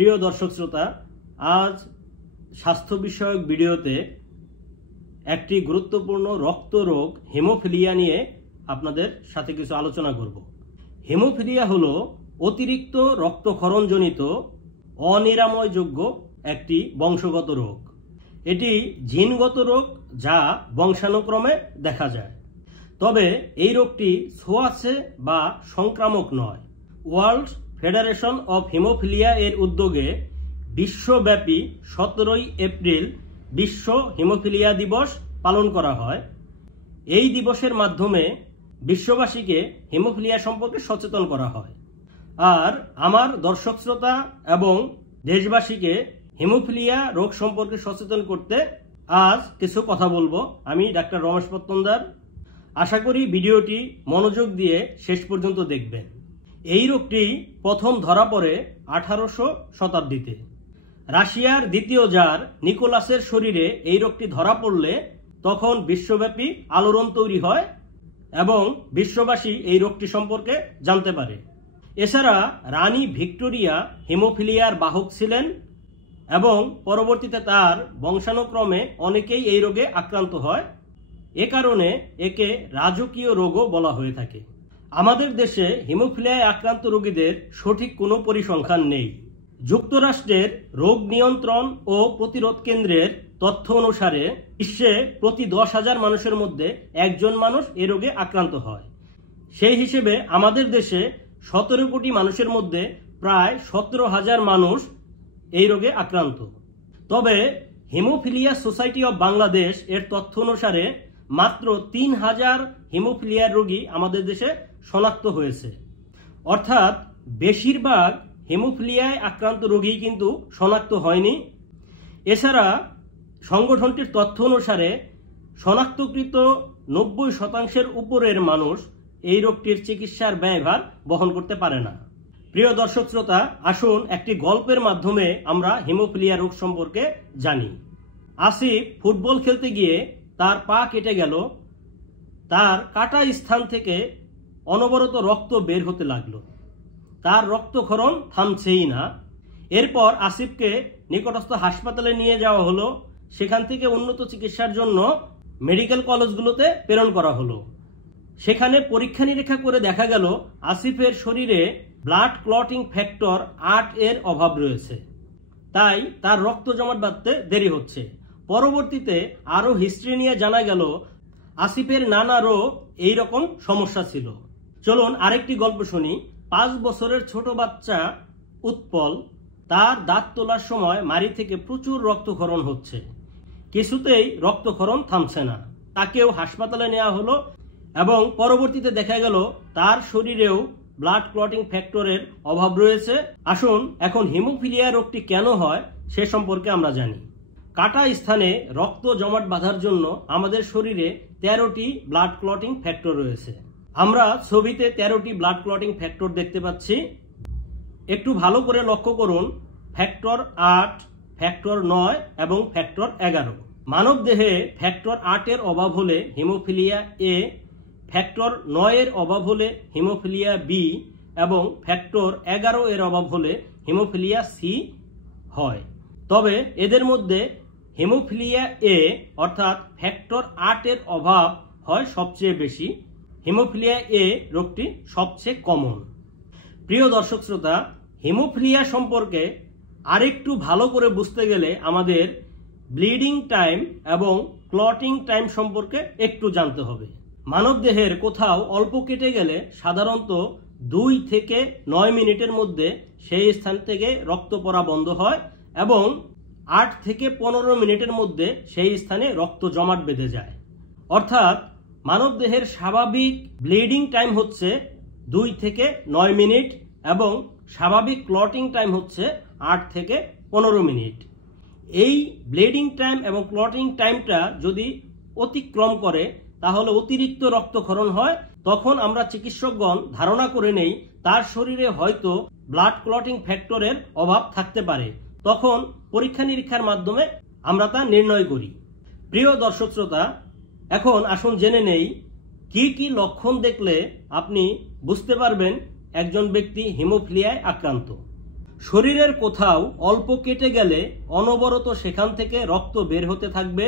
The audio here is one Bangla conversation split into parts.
প্রিয় দর্শক শ্রোতা, আজ স্বাস্থ্য বিষয়ক ভিডিওতে একটি গুরুত্বপূর্ণ রক্ত রোগ হিমোফিলিয়া নিয়ে আপনাদের সাথে কিছু আলোচনা করব। হিমোফিলিয়া হলো অতিরিক্ত রক্তক্ষরণজনিত অনিরাময়যোগ্য একটি বংশগত রোগ। এটি জিনগত রোগ যা বংশানুক্রমে দেখা যায়। তবে এই রোগটি ছোঁয়াচে বা সংক্রামক নয়। ওয়ার্ল্ড ফেডারেশন অফ হিমোফিলিয়া এর উদ্যোগে বিশ্বব্যাপী 17 এপ্রিল বিশ্ব হিমোফিলিয়া দিবস পালন করা হয়। এই দিবসের মাধ্যমে বিশ্ববাসীকে হিমোফিলিয়া সম্পর্কে সচেতন করা হয়। আর আমার দর্শক শ্রোতা এবং দেশবাসীকে হিমোফিলিয়া রোগ সম্পর্কে সচেতন করতে আজ কিছু কথা বলবো। আমি ডাক্তার রমেশ পত্তনদার। আশা করি ভিডিওটি মনোযোগ দিয়ে শেষ পর্যন্ত দেখবেন। এই রোগটি প্রথম ধরা পড়ে 1800 শতাব্দীতে। রাশিয়ার দ্বিতীয় জার নিকোলাসের শরীরে এই রোগটি ধরা পড়লে তখন বিশ্বব্যাপী আলোড়ন তৈরি হয় এবং বিশ্ববাসী এই রোগটি সম্পর্কে জানতে পারে। এছাড়া রানী ভিক্টোরিয়া হিমোফিলিয়ার বাহক ছিলেন এবং পরবর্তীতে তার বংশানুক্রমে অনেকেই এই রোগে আক্রান্ত হয়। এ কারণে একে রাজকীয় রোগও বলা হয়ে থাকে। আমাদের দেশে হিমোফিলিয়ায় আক্রান্ত রোগীদের সঠিক কোনো পরিসংখ্যান নেই। যুক্তরাষ্ট্রের রোগ নিয়ন্ত্রণ ও প্রতিরোধ কেন্দ্রের তথ্য অনুসারে বিশ্বে প্রতি 10,000 মানুষের মধ্যে একজন মানুষ এ রোগে আক্রান্ত হয়। সেই হিসেবে আমাদের দেশে 17 কোটি মানুষের মধ্যে প্রায় 17,000 মানুষ এই রোগে আক্রান্ত। তবে হিমোফিলিয়া সোসাইটি অব বাংলাদেশ এর তথ্য অনুসারে মাত্র 3,000 হিমোফিলিয়ার রোগী আমাদের দেশে শনাক্ত হয়েছে। অর্থাৎ বেশিরভাগ হিমোফিলিয়ায় আক্রান্ত রোগী কিন্তু শনাক্ত হয়নি। এছাড়া সংগঠনটির তথ্য অনুসারে শনাক্তকৃত 90% উপরের মানুষ এই রোগটির চিকিৎসার ব্যয়ভার বহন করতে পারে না। প্রিয় দর্শক শ্রোতা, আসুন একটি গল্পের মাধ্যমে আমরা হিমোফিলিয়া রোগ সম্পর্কে জানি। আসিফ ফুটবল খেলতে গিয়ে তার পা কেটে গেল। তার কাটা স্থান থেকে অনবরত রক্ত বের হতে লাগলো। তার রক্তক্ষরণ থামছেই না। এরপর আসিফকে নিকটস্থ হাসপাতালে নিয়ে যাওয়া হলো। সেখান থেকে উন্নত চিকিৎসার জন্য মেডিকেল কলেজগুলোতে প্রেরণ করা হলো। সেখানে পরীক্ষা নিরীক্ষা করে দেখা গেল আসিফের শরীরে ব্লাড ক্লটিং ফ্যাক্টর 8 এর অভাব রয়েছে। তাই তার রক্ত জমাট বাঁধতে দেরি হচ্ছে। পরবর্তীতে আরো হিস্ট্রি নিয়ে জানা গেল আসিফের নানারও এইরকম সমস্যা ছিল। চলুন আরেকটি গল্প শুনি। 5 বছরের ছোট বাচ্চা উৎপল, তার দাঁত তোলার সময় মাড়ি থেকে প্রচুর রক্তক্ষরণ হচ্ছে। কিছুতেই রক্তক্ষরণ থামছে না। তাকেও হাসপাতালে নেওয়া হলো এবং পরবর্তীতে দেখা গেল তার শরীরেও ব্লাড ক্লটিং ফ্যাক্টরের অভাব রয়েছে। আসুন এখন হিমোফিলিয়া রোগটি কেন হয় সে সম্পর্কে আমরা জানি। কাটা স্থানে রক্ত জমাট বাঁধার জন্য আমাদের শরীরে 13টি ব্লাড ক্লটিং ফ্যাক্টর রয়েছে। আমরা ছবিতে 13টি ব্লাড ক্লটিং ফ্যাক্টর দেখতে পাচ্ছি। একটু ভালো করে লক্ষ্য করুন, ফ্যাক্টর 8, ফ্যাক্টর 9 এবং ফ্যাক্টর 11। মানব দেহে ফ্যাক্টর 8 এর অভাব হলে হিমোফিলিয়া এ, ফ্যাক্টর 9 এর অভাব হলে হিমোফিলিয়া বি এবং ফ্যাক্টর 11 এর অভাব হলে হিমোফিলিয়া সি হয়। তবে এদের মধ্যে হিমোফিলিয়া এ অর্থাৎ ফ্যাক্টর 8 এর অভাব হয় সবচেয়ে বেশি। হিমোফিলিয়া এ রোগটি সবচেয়ে কমন। প্রিয় দর্শক শ্রোতা, হিমোফিলিয়া সম্পর্কে আরেকটু ভালো করে বুঝতে গেলে আমাদের ব্লিডিং টাইম এবং ক্লটিং টাইম সম্পর্কে একটু জানতে হবে। মানব দেহের কোথাও অল্প কেটে গেলে সাধারণত 2 থেকে 9 মিনিটের মধ্যে সেই স্থান থেকে রক্ত পড়া বন্ধ হয় এবং 8 থেকে 15 মিনিটের মধ্যে সেই স্থানে রক্ত জমাট বেঁধে যায়। অর্থাৎ মানব দেহের স্বাভাবিক ব্লিডিং টাইম হচ্ছে 2 থেকে 9 মিনিট এবং স্বাভাবিক ক্লটিং টাইম হচ্ছে 8 থেকে 15 মিনিট। এই ব্লিডিং টাইম এবং ক্লটিং টাইমটা যদি অতিক্রম করে তাহলে অতিরিক্ত রক্তক্ষরণ হয়। তখন আমরা চিকিৎসকগণ ধারণা করে নেই তার শরীরে হয়তো ব্লাড ক্লটিং ফ্যাক্টরের অভাব থাকতে পারে। তখন পরীক্ষা নিরীক্ষার মাধ্যমে আমরা তা নির্ণয় করি। প্রিয় দর্শক শ্রোতা, এখন আসুন জেনে নেই কি কি লক্ষণ দেখলে আপনি বুঝতে পারবেন একজন ব্যক্তি হিমোফিলিয়ায় আক্রান্ত। শরীরের কোথাও অল্প কেটে গেলে অনবরত সেখান থেকে রক্ত বের হতে থাকবে,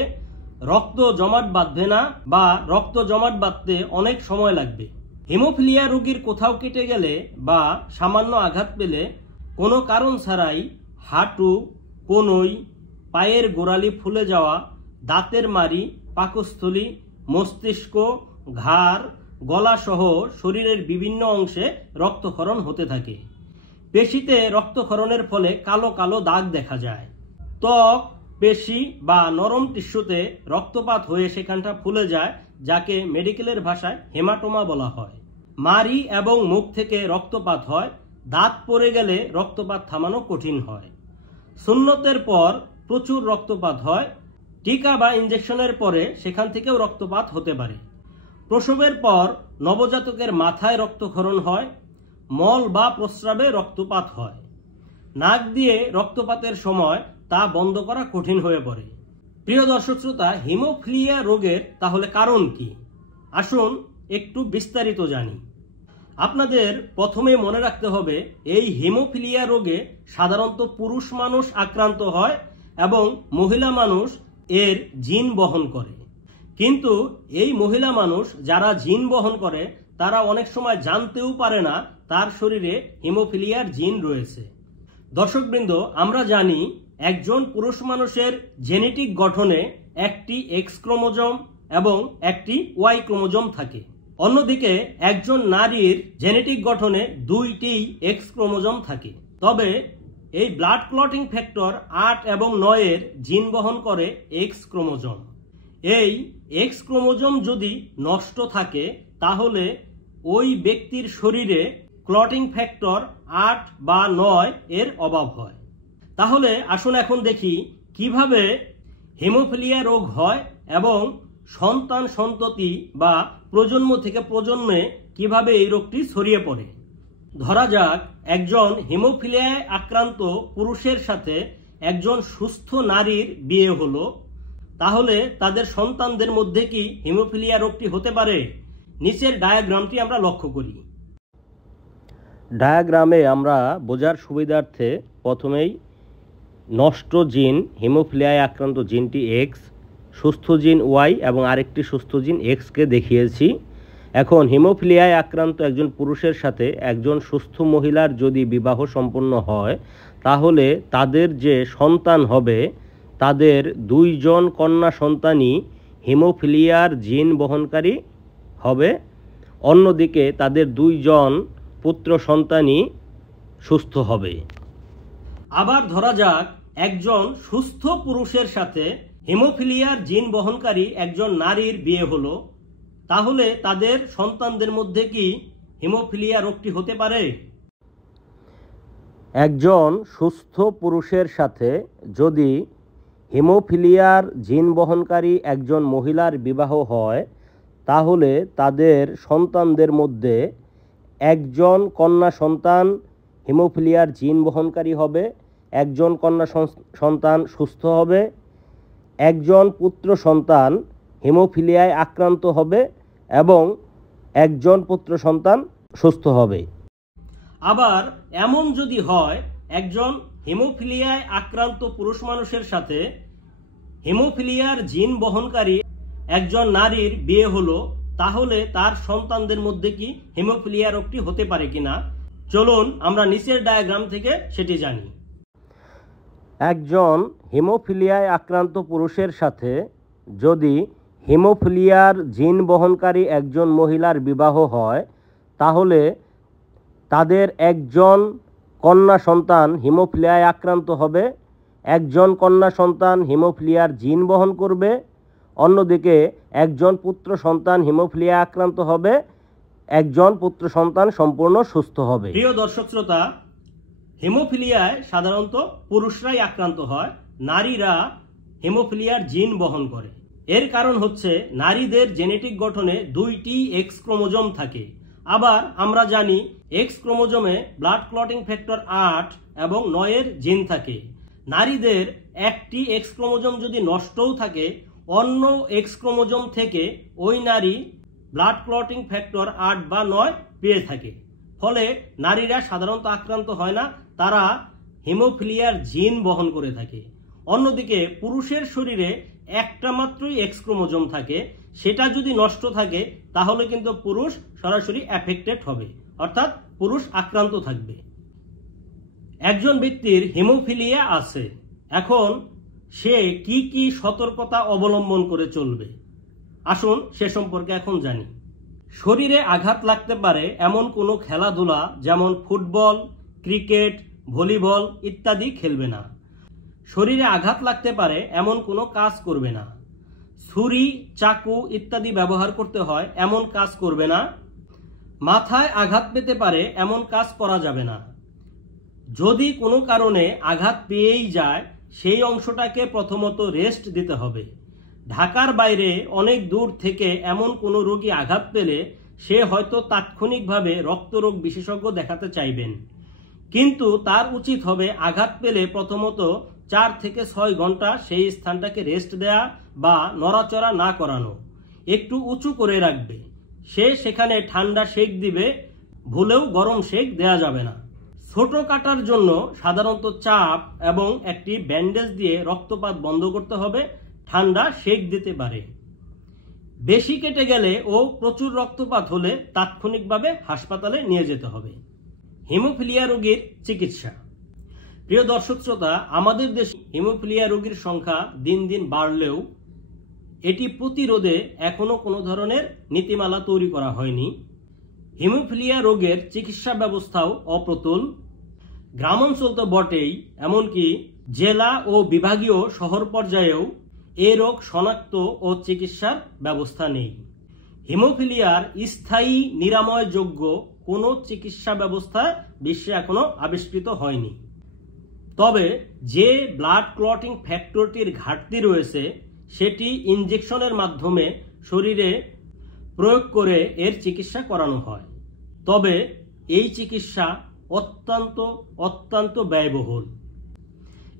রক্ত জমাট বাঁধবে না বা রক্ত জমাট বাঁধতে অনেক সময় লাগবে। হিমোফিলিয়া রোগীর কোথাও কেটে গেলে বা সামান্য আঘাত পেলে কোনো কারণ ছাড়াই হাঁটু, কনুই, পায়ের গোড়ালি ফুলে যাওয়া, দাঁতের মাড়ি, পাকস্থলী, মস্তিষ্ক, ঘাড়, গলাসহ শরীরের বিভিন্ন অংশে রক্তক্ষরণ হতে থাকে। পেশিতে রক্তক্ষরণের ফলে কালো কালো দাগ দেখা যায়। ত্বক, পেশি বা নরম টিস্যুতে রক্তপাত হয়ে সেখানটা ফুলে যায়, যাকে মেডিকেলের ভাষায় হেমাটোমা বলা হয়। মাড়ি এবং মুখ থেকে রক্তপাত হয়, দাঁত পড়ে গেলে রক্তপাত থামানো কঠিন হয়। সুন্নতের পর প্রচুর রক্তপাত হয়, টিকা বা ইঞ্জেকশনের পরে সেখান থেকেও রক্তপাত হতে পারে। প্রসবের পর নবজাতকের মাথায় রক্তক্ষরণ হয়, মল বা প্রস্রাবে রক্তপাত হয়। নাক দিয়ে রক্তপাতের সময় তা বন্ধ করা কঠিন হয়ে পড়ে। প্রিয় দর্শক শ্রোতা, হিমোফিলিয়া রোগের তাহলে কারণ কি? আসুন একটু বিস্তারিত জানি। আপনাদের প্রথমে মনে রাখতে হবে, এই হিমোফিলিয়া রোগে সাধারণত পুরুষ মানুষ আক্রান্ত হয় এবং মহিলা মানুষ এর জিন বহন করে। কিন্তু এই মহিলা মানুষ যারা জিন বহন করে তারা অনেক সময় জানতেও পারে না তার শরীরে হিমোফিলিয়ার জিন রয়েছে। দর্শকবৃন্দ, আমরা জানি একজন পুরুষ মানুষের জেনেটিক গঠনে একটি এক্স ক্রোমোজোম এবং একটি ওয়াই ক্রোমোজোম থাকে। অন্যদিকে একজন নারীর জেনেটিক গঠনে দুইটি এক্স ক্রোমোজোম থাকে। তবে এই ব্লাড ক্লটিং ফ্যাক্টর 8 এবং 9 এর জিন বহন করে এক্স ক্রোমোজোম। এই এক্স ক্রোমোজোম যদি নষ্ট থাকে তাহলে ওই ব্যক্তির শরীরে ক্লটিং ফ্যাক্টর 8 বা 9 এর অভাব হয়। তাহলে আসুন এখন দেখি কিভাবে হিমোফিলিয়া রোগ হয় এবং সন্তান সন্ততি বা প্রজন্ম থেকে প্রজন্মে কিভাবে এই রোগটি ছড়িয়ে পড়ে। ধরা যাক একজন হিমোফিলিয়ায় আক্রান্ত পুরুষের সাথে একজন সুস্থ নারীর বিয়ে হলো, তাহলে তাদের সন্তানদের মধ্যে কি হিমোফিলিয়া রোগটি হতে পারে? নিচের ডায়াগ্রামটি আমরা লক্ষ্য করি। ডায়াগ্রামে আমরা বোঝার সুবিধার্থে প্রথমেই নষ্ট জিন, হিমোফিলিয়ায় আক্রান্ত জিনটি এক্স, সুস্থ জিন ওয়াই এবং আরেকটি সুস্থ জিন এক্সকে দেখিয়েছি। এখন হিমোফিলিয়ায় আক্রান্ত একজন পুরুষের সাথে একজন সুস্থ মহিলার যদি বিবাহ সম্পন্ন হয় তাহলে তাদের যে সন্তান হবে তাদের 2 জন কন্যা সন্তানই হিমোফিলিয়ার জিন বহনকারী হবে। অন্যদিকে তাদের 2 জন পুত্র সন্তানই সুস্থ হবে। আবার ধরা যাক একজন সুস্থ পুরুষের সাথে হিমোফিলিয়ার জিন বহনকারী একজন নারীর বিয়ে হলো, তাহলে তাদের সন্তানদের মধ্যে কি হিমোফিলিয়া রোগটি হতে পারে? একজন সুস্থ পুরুষের সাথে যদি হিমোফিলিয়ার জিন বহনকারী একজন মহিলার বিবাহ হয় তাহলে তাদের সন্তানদের মধ্যে একজন কন্যা সন্তান হিমোফিলিয়ার জিন বহনকারী হবে, একজন কন্যা সন্তান সুস্থ হবে, একজন পুত্র সন্তান হিমোফিলিয়ায় আক্রান্ত হবে এবং একজন পুত্র সন্তান সুস্থ হবে। আবার এমন যদি হয় একজন হিমোফিলিয়ায় আক্রান্ত পুরুষ মানুষের সাথে হিমোফিলিয়ার জিন বহনকারী একজন নারীর বিয়ে হলো, তাহলে তার সন্তানদের মধ্যে কি হিমোফিলিয়া রোগটি হতে পারে কিনা? চলুন আমরা নিচের ডায়াগ্রাম থেকে সেটি জানি। একজন হিমোফিলিয়ায় আক্রান্ত পুরুষের সাথে যদি হিমোফিলিয়ার জিন বহনকারী একজন মহিলার বিবাহ হয় তাহলে তাদের একজন কন্যা সন্তান হিমোফিলিয়ায় আক্রান্ত হবে, একজন কন্যা সন্তান হিমোফিলিয়ার জিন বহন করবে, অন্যদিকে একজন পুত্র সন্তান হিমোফিলিয়ায় আক্রান্ত হবে, একজন পুত্র সন্তান সম্পূর্ণ সুস্থ হবে। প্রিয় দর্শক শ্রোতা, হিমোফিলিয়ায় সাধারণত পুরুষরাই আক্রান্ত হয়, নারীরা হিমোফিলিয়ার জিন বহন করে। এর কারণ হচ্ছে নারীদের জেনেটিক গঠনে 2টি এক্স ক্রোমোজোম থাকে। আবার আমরা জানি এক্স ক্রোমোজোমে ব্লাড ক্লটিং ফ্যাক্টর 8 এবং 9 এর জিন থাকে। নারীদের একটি এক্স ক্রোমোজোম যদি নষ্টও থাকে, অন্য এক্স ক্রোমোজোম থেকে ওই নারী ব্লাড ক্লটিং ফ্যাক্টর 8 বা 9 পেয়ে থাকে। ফলে নারীরা সাধারণত আক্রান্ত হয় না, তারা হিমোফিলিয়ার জিন বহন করে থাকে। অন্যদিকে পুরুষের শরীরে একটা মাত্রই এক্স ক্রোমোজোম থাকে, সেটা যদি নষ্ট থাকে তাহলে কিন্তু পুরুষ সরাসরি অ্যাফেক্টেড হবে, অর্থাৎ পুরুষ আক্রান্ত থাকবে। একজন ব্যক্তির হিমোফিলিয়া আছে, এখন সে কি কি সতর্কতা অবলম্বন করে চলবে, আসুন সে সম্পর্কে এখন জানি। শরীরে আঘাত লাগতে পারে এমন কোনো খেলাধুলা যেমন ফুটবল, ক্রিকেট, ভলিবল ইত্যাদি খেলবে না। শরীরে আঘাত লাগতে পারে এমন কোনো কাজ করবে না। ছুরি, চাকু ইত্যাদি ব্যবহার করতে হয় এমন কাজ করবে না। মাথায় আঘাত পেতে পারে এমন কাজ করা যাবে না। যদি কোনো কারণে আঘাত পেয়েই যায় সেই অংশটাকে প্রথমত রেস্ট দিতে হবে। ঢাকার বাইরে অনেক দূর থেকে এমন কোনো রোগী আঘাত পেলে সে হয়তো তাৎক্ষণিকভাবে রক্তরোগ বিশেষজ্ঞ দেখাতে চাইবেন, কিন্তু তার উচিত হবে আঘাত পেলে প্রথমত 4 থেকে 6 ঘন্টা সেই স্থানটাকে রেস্ট দেয়া বা নড়াচড়া না করানো, একটু উঁচু করে রাখবে। সে সেখানে ঠান্ডা সেক দিবে, ভুলেও গরম সেক দেয়া যাবে না। ছোট কাটার জন্য সাধারণত চাপ এবং একটি ব্যান্ডেজ দিয়ে রক্তপাত বন্ধ করতে হবে, ঠান্ডা সেক দিতে পারে। বেশি কেটে গেলে ও প্রচুর রক্তপাত হলে তাৎক্ষণিকভাবে হাসপাতালে নিয়ে যেতে হবে। হিমোফিলিয়া রোগীর চিকিৎসা। প্রিয় দর্শক শ্রোতা, আমাদের দেশে হিমোফিলিয়া রোগীর সংখ্যা দিন দিন বাড়লেও এটি প্রতিরোধে এখনো কোনো ধরনের নীতিমালা তৈরি করা হয়নি। হিমোফিলিয়া রোগের চিকিৎসা ব্যবস্থাও অপ্রতুল। গ্রামাঞ্চল তো বটেই, এমনকি জেলা ও বিভাগীয় শহর পর্যায়েও এ রোগ শনাক্ত ও চিকিৎসার ব্যবস্থা নেই। হিমোফিলিয়ার স্থায়ী নিরাময়যোগ্য কোনো চিকিৎসা ব্যবস্থা বিশ্বে এখনো আবিষ্কৃত হয়নি। তবে যে ব্লাড ক্লটিং ফ্যাক্টরটির ঘাটতি রয়েছে সেটি ইনজেকশনের মাধ্যমে শরীরে প্রয়োগ করে এর চিকিৎসা করানো হয়। তবে এই চিকিৎসা অত্যন্ত ব্যয়বহুল।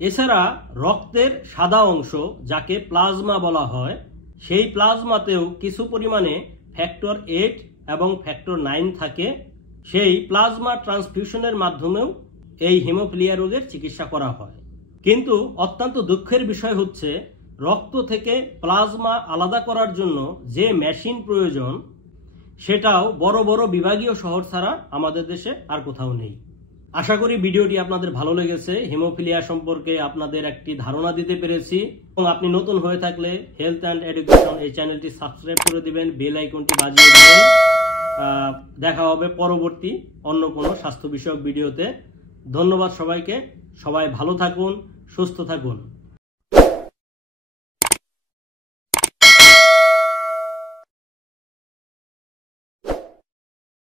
এছাড়া রক্তের সাদা অংশ যাকে প্লাজমা বলা হয়, সেই প্লাজমাতেও কিছু পরিমাণে ফ্যাক্টর 8 এবং ফ্যাক্টর 9 থাকে। সেই প্লাজমা ট্রান্সফিউশনের মাধ্যমেও এই হিমোফিলিয়া রোগের চিকিৎসা করা হয়। কিন্তু অত্যন্ত দুঃখের বিষয় হচ্ছে রক্ত থেকে প্লাজমা আলাদা করার জন্য যে মেশিন প্রয়োজন সেটাও বড় বড় বিভাগীয় শহর ছাড়া আমাদের দেশে আর কোথাও নেই। আশা করি ভিডিওটি আপনাদের ভালো লেগেছে। হিমোফিলিয়া সম্পর্কে আপনাদের একটি ধারণা দিতে পেরেছি, এবং আপনি নতুন হয়ে থাকলে হেলথ অ্যান্ড এডুকেশন এই চ্যানেলটি সাবস্ক্রাইব করে দিবেন, বেল আইকনটি বাজিয়ে দিবেন। দেখা হবে পরবর্তী অন্য কোনো স্বাস্থ্য বিষয়ক ভিডিওতে। ধন্যবাদ সবাইকে। সবাই ভালো থাকুন, সুস্থ থাকুন।